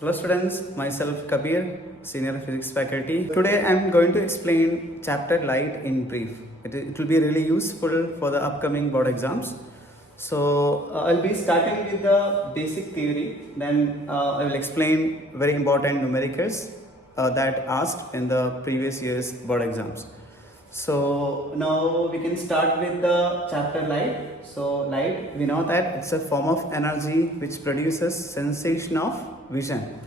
Hello students, myself Kabir, Senior Physics Faculty. Today I am going to explain chapter light in brief. It will be really useful for the upcoming board exams. So I'll be starting with the basic theory, then I will explain very important numericals that asked in the previous year's board exams. So now we can start with the chapter light. So light, we know that it's a form of energy which produces sensation of vision.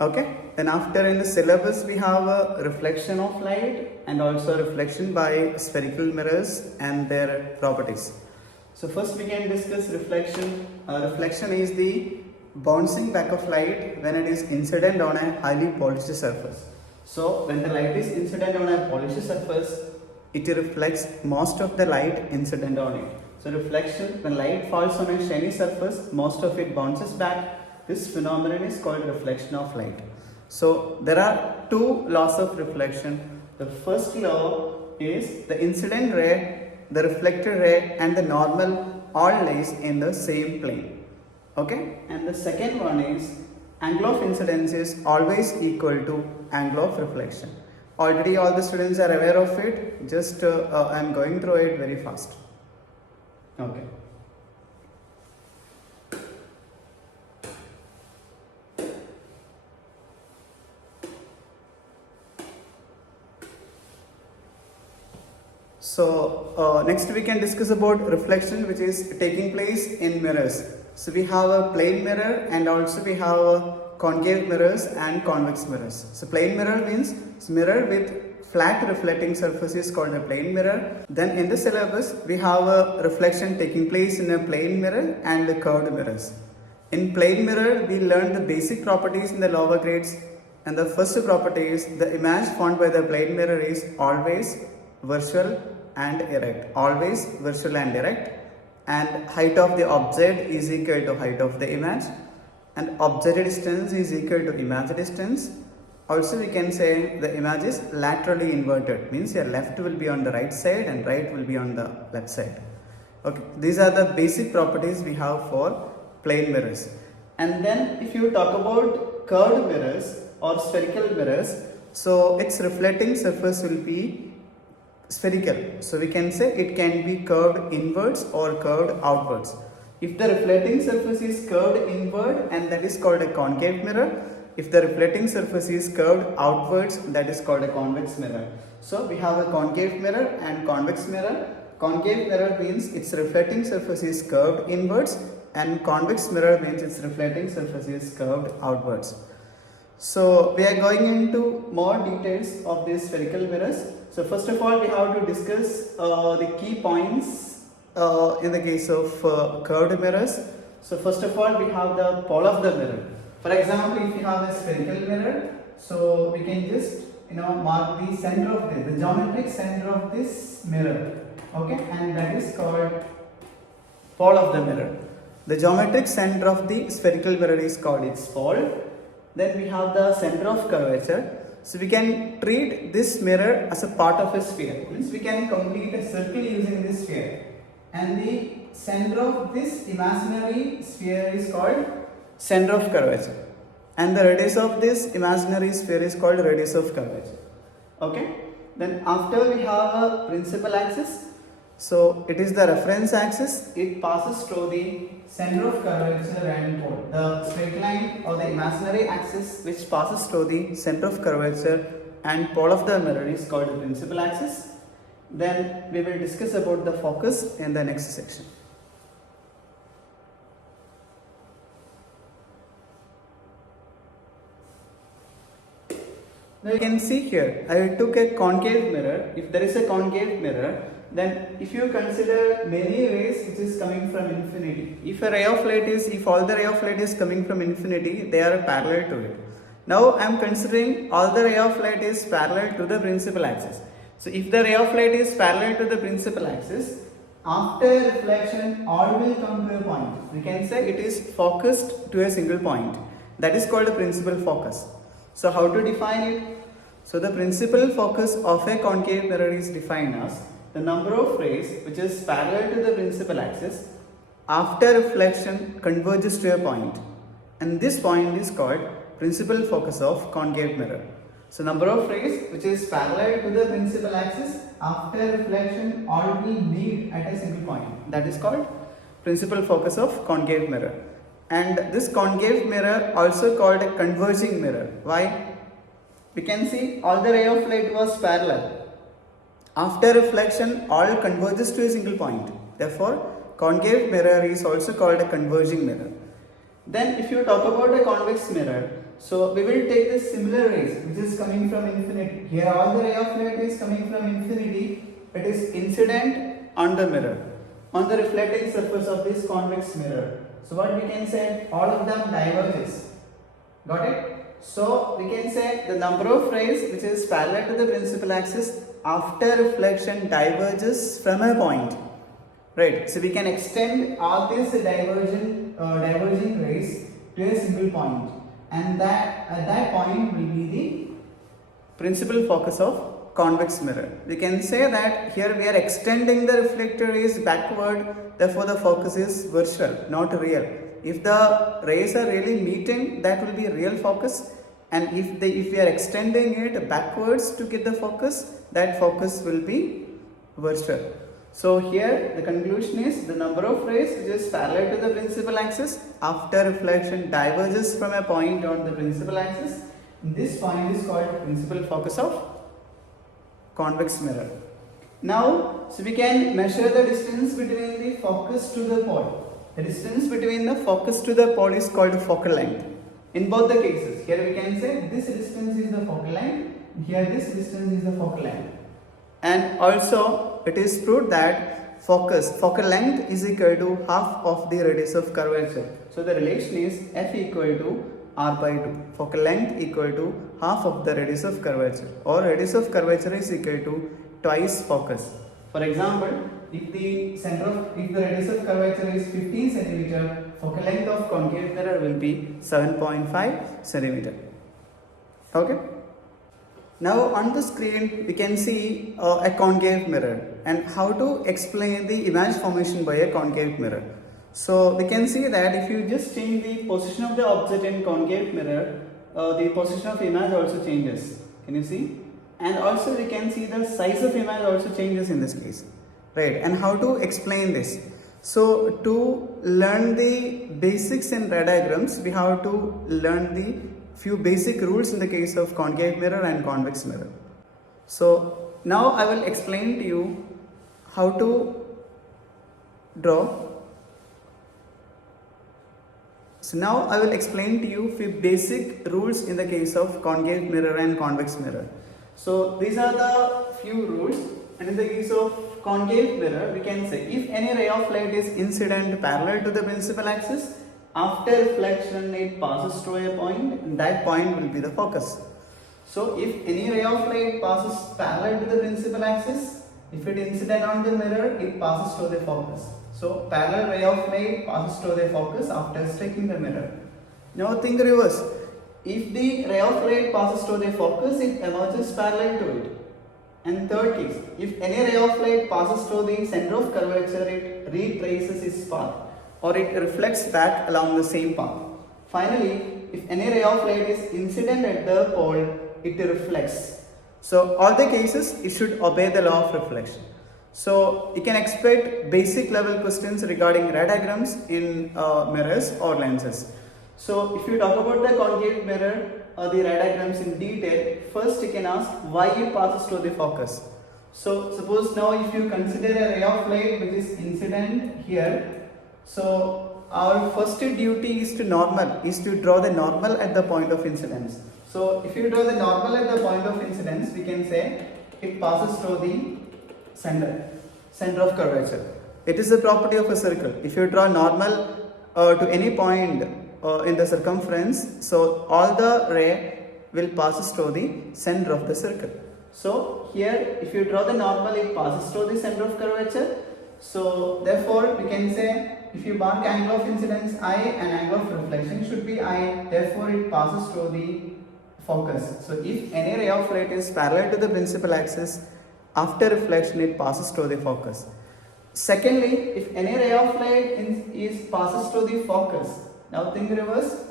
Okay, then after in the syllabus we have a reflection of light and also reflection by spherical mirrors and their properties. So first we can discuss reflection. Reflection is the bouncing back of light when it is incident on a highly polished surface. So when the light is incident on a polished surface, it reflects most of the light incident on it. So reflection, when light falls on a shiny surface, most of it bounces back. This phenomenon is called reflection of light. So there are two laws of reflection. The first law is the incident ray, the reflected ray and the normal all lies in the same plane. Okay, and the second one is angle of incidence is always equal to angle of reflection. Already all the students are aware of it, just I am going through it very fast. Okay. So next we can discuss about reflection which is taking place in mirrors. So we have a plane mirror and also we have a concave mirrors and convex mirrors. So plane mirror means mirror with flat reflecting surface is called a plane mirror. Then in the syllabus we have a reflection taking place in a plane mirror and the curved mirrors. In plane mirror we learned the basic properties in the lower grades, and the first property is the image formed by the plane mirror is always virtual and erect, always virtual and erect, and height of the object is equal to height of the image and object distance is equal to image distance. Also we can say the image is laterally inverted, means your left will be on the right side and right will be on the left side. Okay, these are the basic properties we have for plane mirrors. And then if you talk about curved mirrors or spherical mirrors, so its reflecting surface will be spherical. So we can say it can be curved inwards or curved outwards. If the reflecting surface is curved inward, and that is called a concave mirror. If the reflecting surface is curved outwards, that is called a convex mirror. So we have a concave mirror and convex mirror. Concave mirror means its reflecting surface is curved inwards, and convex mirror means its reflecting surface is curved outwards. So we are going into more details of these spherical mirrors. So first of all we have to discuss the key points in the case of curved mirrors. So first of all we have the pole of the mirror. For example, if you have a spherical mirror, so we can just mark the center of this, the geometric center of this mirror. Okay, and that is called pole of the mirror. The geometric center of the spherical mirror is called its pole. Then we have the center of curvature. So we can treat this mirror as a part of a sphere. Means we can complete a circle using this sphere. And the center of this imaginary sphere is called center of curvature. And the radius of this imaginary sphere is called radius of curvature. Okay. Then after we have a principal axis. So it is the reference axis. It passes through the center of curvature and pole. The straight line or the imaginary axis which passes through the center of curvature and pole of the mirror is called the principal axis. Then we will discuss about the focus in the next section. Now you can see here, I took a concave mirror. If there is a concave mirror, then if you consider many rays which is coming from infinity, if all the ray of light is coming from infinity, they are parallel to it. Now I am considering all the ray of light is parallel to the principal axis. So if the ray of light is parallel to the principal axis, after reflection all will come to a point. We can say it is focused to a single point. That is called a principal focus. So how to define it? So the principal focus of a concave mirror is defined as the number of rays which is parallel to the principal axis after reflection converges to a point, and this point is called principal focus of concave mirror. So number of rays which is parallel to the principal axis after reflection all will meet at a single point. That is called principal focus of concave mirror. And this concave mirror also called a converging mirror. Why? We can see all the ray of light was parallel. After reflection all converges to a single point. Therefore concave mirror is also called a converging mirror. Then if you talk about a convex mirror, so we will take the similar rays which is coming from infinity. Here all the ray of light is coming from infinity. It is incident on the mirror, on the reflecting surface of this convex mirror. So what we can say, all of them diverges. Got it? So we can say the number of rays which is parallel to the principal axis after reflection diverges from a point. Right? So we can extend all these diverging rays to a single point, and that at that point will be the principal focus of convex mirror. We can say that here we are extending the reflected rays backward, therefore the focus is virtual, not real. If the rays are really meeting, that will be real focus, and if we are extending it backwards to get the focus, that focus will be virtual. So here the conclusion is the number of rays which is parallel to the principal axis after reflection diverges from a point on the principal axis. This point is called principal focus of convex mirror. Now, so we can measure the distance between the focus to the pole. The distance between the focus to the pole is called focal length. In both the cases, here we can say this distance is the focal length, here this distance is the focal length. And also it is proved that focal length is equal to half of the radius of curvature. So the relation is f equal to r by 2. Focal length equal to half of the radius of curvature, or radius of curvature is equal to twice focus. For example, if the radius of curvature is 15 cm, focal length of concave mirror will be 7.5 cm. Okay. Now on the screen we can see a concave mirror and how to explain the image formation by a concave mirror. So we can see that if you just change the position of the object in concave mirror, the position of image also changes. Can you see? And also we can see the size of image also changes in this case. Right? And how to explain this? So to learn the basics in ray diagrams, we have to learn the few basic rules in the case of concave mirror and convex mirror. So now I will explain to you how to draw. So now I will explain to you few basic rules in the case of concave mirror and convex mirror. So these are the few rules, and in the case of concave mirror we can say if any ray of light is incident parallel to the principal axis, after reflection it passes to a point, and that point will be the focus. So if any ray of light passes parallel to the principal axis, if it incident on the mirror, it passes to the focus. So parallel ray of light passes to the focus after striking the mirror. Now think reverse. If the ray of light passes to the focus, it emerges parallel to it. And third case, if any ray of light passes to the center of curvature, it retraces its path, or it reflects back along the same path. Finally, if any ray of light is incident at the pole, it reflects. So all the cases it should obey the law of reflection. So you can expect basic level questions regarding ray diagrams in mirrors or lenses. So if you talk about the concave mirror or the ray diagrams in detail, first you can ask why it passes to the focus. So suppose now if you consider a ray of light which is incident here, so our first duty is to draw the normal at the point of incidence. So if you draw the normal at the point of incidence, we can say it passes to the center of curvature. It is a property of a circle. If you draw normal to any point in the circumference, so all the ray will passes to the center of the circle. So here if you draw the normal, it passes to the center of curvature. So therefore we can say if you mark angle of incidence I and angle of reflection should be I, therefore it passes to the focus. So if any ray of light is parallel to the principal axis, after reflection it passes to the focus. Secondly, if any ray of light passes to the focus, now think reverse.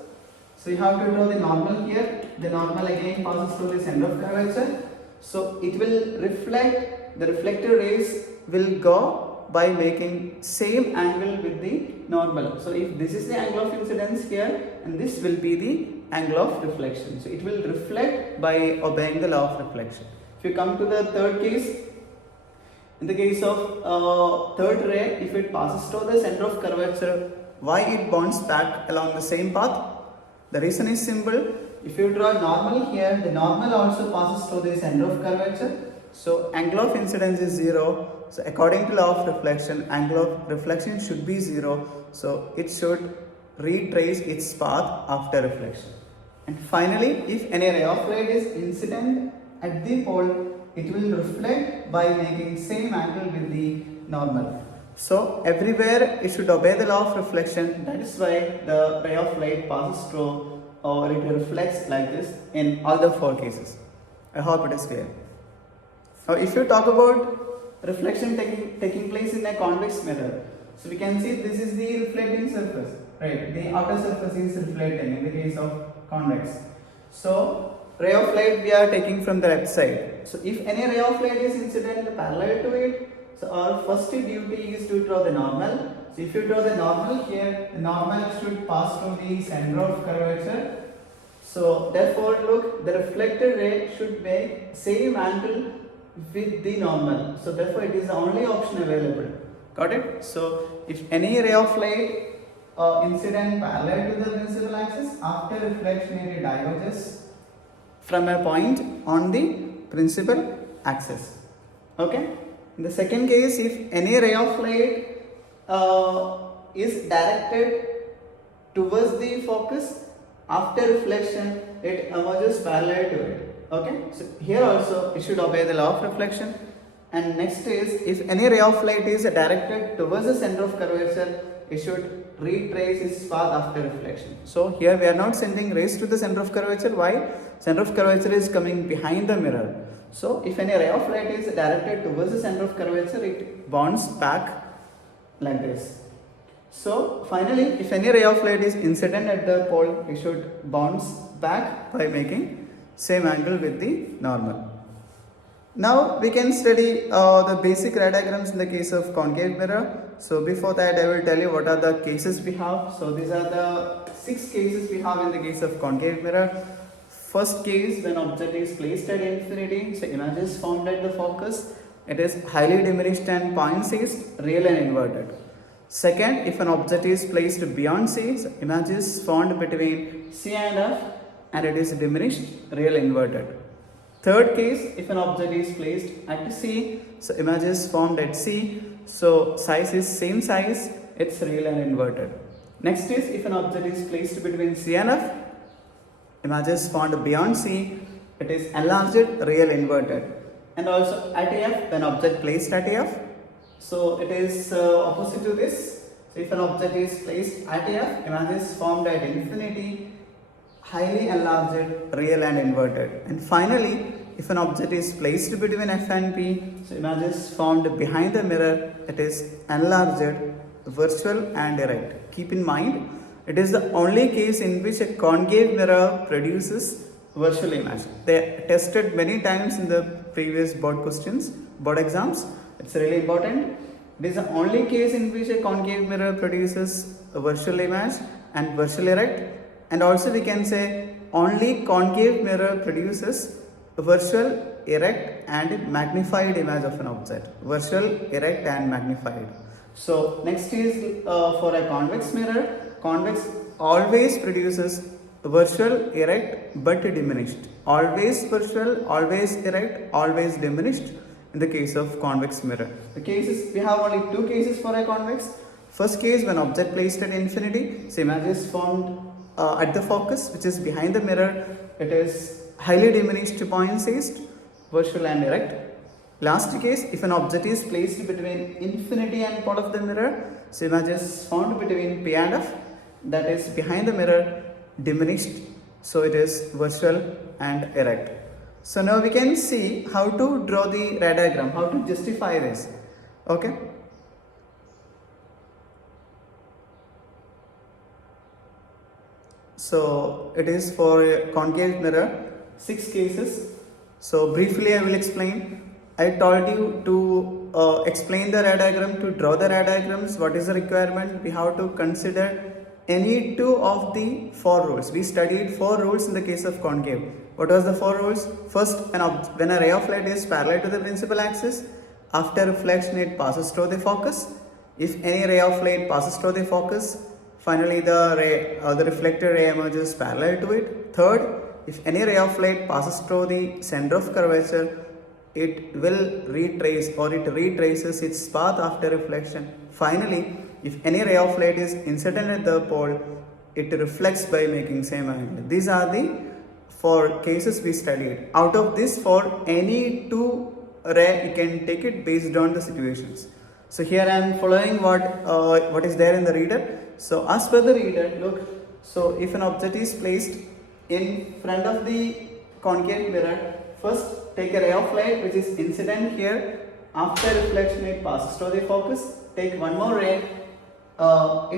So you have to draw the normal here. The normal again passes through the center of curvature. So it will reflect, the reflected rays will go by making same angle with the normal. So if this is the angle of incidence here, and this will be the angle of reflection. So it will reflect by obeying the law of reflection. If you come to the third case, in the case of third ray, if it passes through the center of curvature, why it bounce back along the same path? The reason is simple. If you draw normal here, the normal also passes through the center of curvature. So angle of incidence is 0. So according to law of reflection, angle of reflection should be 0. So it should retrace its path after reflection. And finally, if any ray of light is incident at the pole, it will reflect by making same angle with the normal. So everywhere it should obey the law of reflection. That is why the ray of light passes through or it reflects like this in all the 4 cases. I hope it is clear. Now if you talk about reflection taking place in a convex mirror, so we can see this is the reflecting surface, right? The outer surface is reflecting in the case of convex. So ray of light we are taking from the left side. So if any ray of light is incident parallel to it, so our first duty is to draw the normal. So if you draw the normal here, the normal should pass through the center of curvature. So therefore look, the reflected ray should make same angle with the normal. So therefore it is the only option available. Got it? So if any ray of light incident parallel to the principal axis, after reflection it diverges from a point on the principal axis. Okay? In the second case, if any ray of light is directed towards the focus, after reflection it emerges parallel to it. Okay, so here also it should obey the law of reflection. And next is, if any ray of light is directed towards the center of curvature, it should retrace its path after reflection. So here we are not sending rays to the center of curvature. Why? Center of curvature is coming behind the mirror. So if any ray of light is directed towards the center of curvature, it bounces back like this. So finally, if any ray of light is incident at the pole, it should bounce back by making same angle with the normal. Now we can study the basic ray diagrams in the case of concave mirror. So before that I will tell you what are the cases we have. So these are the 6 cases we have in the case of concave mirror. First case, when object is placed at infinity, so image is formed at the focus, it is highly diminished and point seized, real and inverted. Second, if an object is placed beyond C, so image is formed between C and F and it is diminished, real inverted. Third case, if an object is placed at C, so image is formed at C, so size is same size, it's real and inverted. Next is, if an object is placed between C and F, image is formed beyond C, it is enlarged, real inverted. And also at F, when object placed at F, so it is opposite to this. So if an object is placed at F, image is formed at infinity, highly enlarged, real and inverted. And finally, if an object is placed between F and P, so image is formed behind the mirror, it is enlarged, virtual and erect. Keep in mind, it is the only case in which a concave mirror produces virtual image. They tested many times in the previous board questions, board exams. It's really important. It is the only case in which a concave mirror produces a virtual image and virtual erect. And also we can say only concave mirror produces a virtual, erect and magnified image of an object. Virtual, erect and magnified. So next is for a convex mirror. Convex always produces virtual, erect but diminished. Always virtual, always erect, always diminished in the case of convex mirror. The cases, we have only 2 cases for a convex. First case, when object placed at infinity, so image is formed at the focus which is behind the mirror. It is highly diminished point seized, virtual and erect. Last case, if an object is placed between infinity and pole of the mirror, so image is formed between P and F, that is behind the mirror, diminished, so it is virtual and erect. So now we can see how to draw the ray diagram, how to justify this. Okay. So it is for a concave mirror, 6 cases. So briefly I will explain. I told you to explain the ray diagram, to draw the ray diagrams. What is the requirement? We have to consider any 2 of the 4 rules. We studied 4 rules in the case of concave. What was the 4 rules? First, when a ray of light is parallel to the principal axis, after reflection it passes through the focus. If any ray of light passes through the focus, finally the reflected ray emerges parallel to it. Third, if any ray of light passes through the center of curvature, it will retrace or it retraces its path after reflection. Finally, if any ray of light is incident at the pole, it reflects by making same angle. These are the 4 cases we studied. Out of this 4, any 2 ray you can take it based on the situations. So here I am following what is there in the reader. So as per the reader, look. So if an object is placed in front of the concave mirror, first take a ray of light which is incident here. After reflection it passes through the focus. Take one more ray,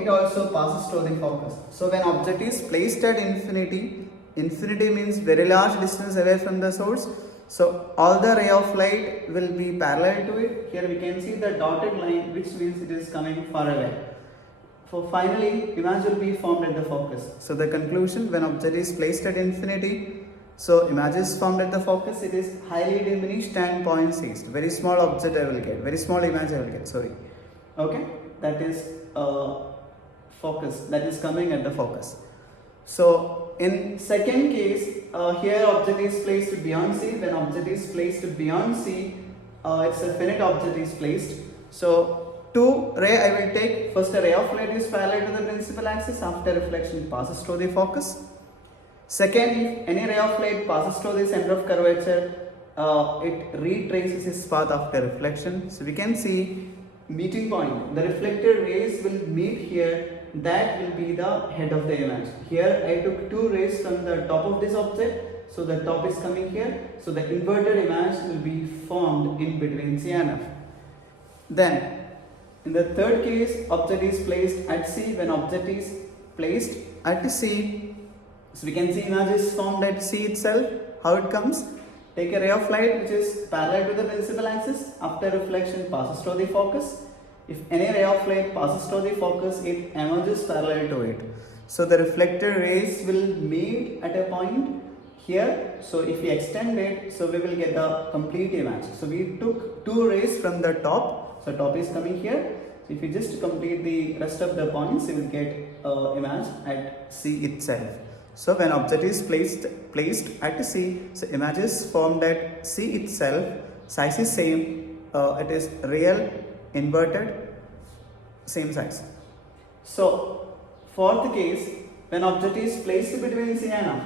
it also passes through the focus. So when object is placed at infinity, infinity means very large distance away from the source. So all the ray of light will be parallel to it. Here we can see the dotted line, which means it is coming far away. So finally image will be formed at the focus. So the conclusion, when object is placed at infinity, so image is formed at the focus, it is highly diminished and point seized. Very small object I will get, very small image I will get, sorry. Okay, that is focus, that is coming at the focus. So in second case, here object is placed beyond C. When object is placed beyond C, it's a finite object is placed. So 2 ray I will take. First, a ray of light is parallel to the principal axis. After reflection passes through the focus. Second, if any ray of light passes through the center of curvature, it retraces its path after reflection. So we can see meeting point. The reflected rays will meet here. That will be the head of the image. Here I took 2 rays from the top of this object. So the top is coming here. So the inverted image will be formed in between C and F. Then in the third case, object is placed at C. When object is placed at C, so we can see image is formed at C itself. How it comes? Take a ray of light which is parallel to the principal axis. After reflection passes through the focus. If any ray of light passes through the focus, it emerges parallel to it. So the reflected rays will meet at a point here. So if we extend it, so we will get the complete image. So we took 2 rays from the top. So top is coming here. So if you just complete the rest of the points, you will get image at C itself. So when object is placed at C, so image is formed at C itself. Size is same. It is real, inverted, same size. So fourth case, when object is placed between C and F.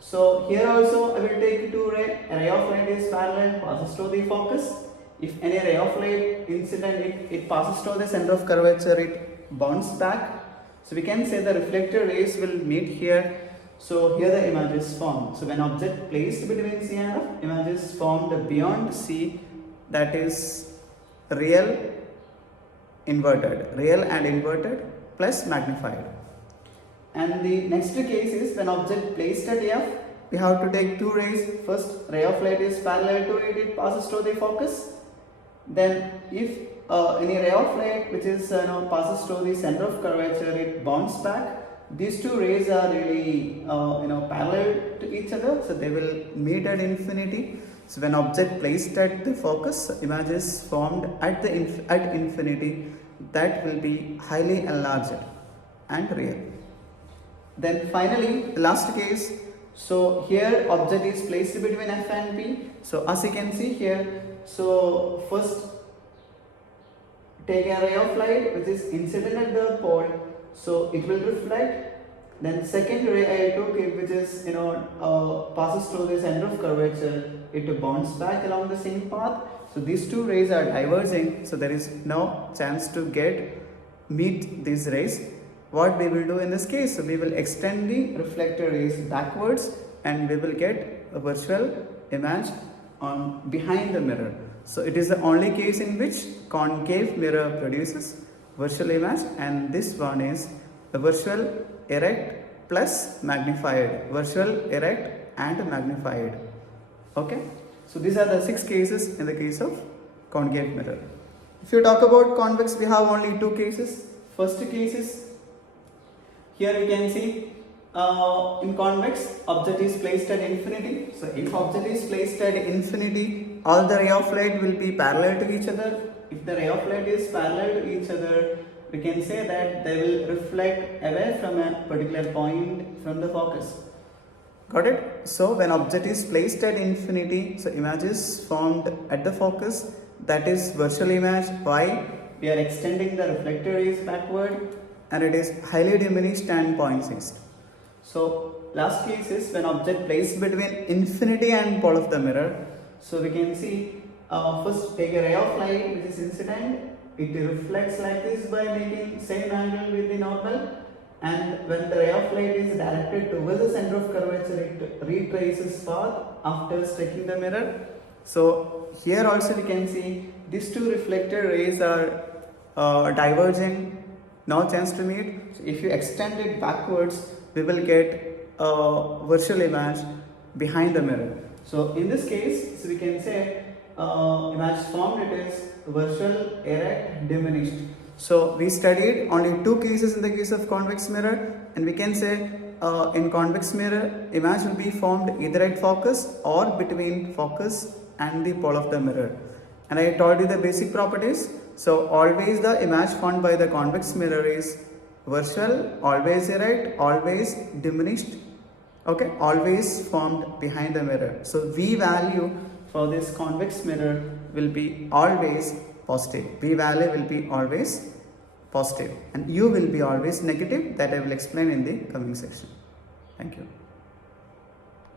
So here also I will take 2 ray. A ray of light is parallel, passes through the focus. If any ray of light incident, it passes through the center of curvature, it bounces back. So we can say the reflected rays will meet here. So here the image is formed. So when object placed between C and F, image is formed beyond C, that is real, inverted, real and inverted plus magnified. And the next case is when object placed at F, we have to take 2 rays. First, ray of light is parallel to it, it passes through the focus. Then if any ray of light which is passes through the center of curvature, it bounces back. These 2 rays are really parallel to each other, so they will meet at infinity. So when object placed at the focus, image is formed at infinity, that will be highly enlarged and real. Then finally, the last case. So here object is placed between F and P. So as you can see here, so first take a ray of light which is incident at the pole, so it will reflect. Then second ray I took it which is passes through the center of curvature, it bounces back along the same path. So these 2 rays are diverging, so there is no chance to meet these rays. What we will do in this case, so we will extend the reflected rays backwards and we will get a virtual image behind the mirror. So it is the only case in which concave mirror produces virtual image, and this one is a virtual erect plus magnified, virtual, erect and magnified. Okay, so these are the 6 cases in the case of concave mirror. If you talk about convex, we have only 2 cases. First case is, here you can see in convex, object is placed at infinity. So if object is placed at infinity, all the ray of light will be parallel to each other. If the ray of light is parallel to each other, we can say that they will reflect away from a particular point from the focus. Got it? So when object is placed at infinity, so image is formed at the focus, that is virtual image. Why? We are extending the reflected rays backward and it is highly diminished and points east. So last case is when object placed between infinity and pole of the mirror. So we can see first take a ray of light which is incident. It reflects like this by making same angle with the normal, and when the ray of light is directed towards the center of curvature, it retraces path after striking the mirror. So here also we can see these 2 reflected rays are diverging, no chance to meet. So if you extend it backwards, we will get a virtual image behind the mirror. So in this case, so we can say image formed, it is virtual, erect, diminished. So we studied only 2 cases in the case of convex mirror, and we can say in convex mirror, image will be formed either at focus or between focus and the pole of the mirror. And I told you the basic properties. So always the image formed by the convex mirror is virtual, always erect, always diminished, okay, always formed behind the mirror. So V value for this convex mirror will be always positive. V value will be always positive and U will be always negative. That I will explain in the coming section. Thank you.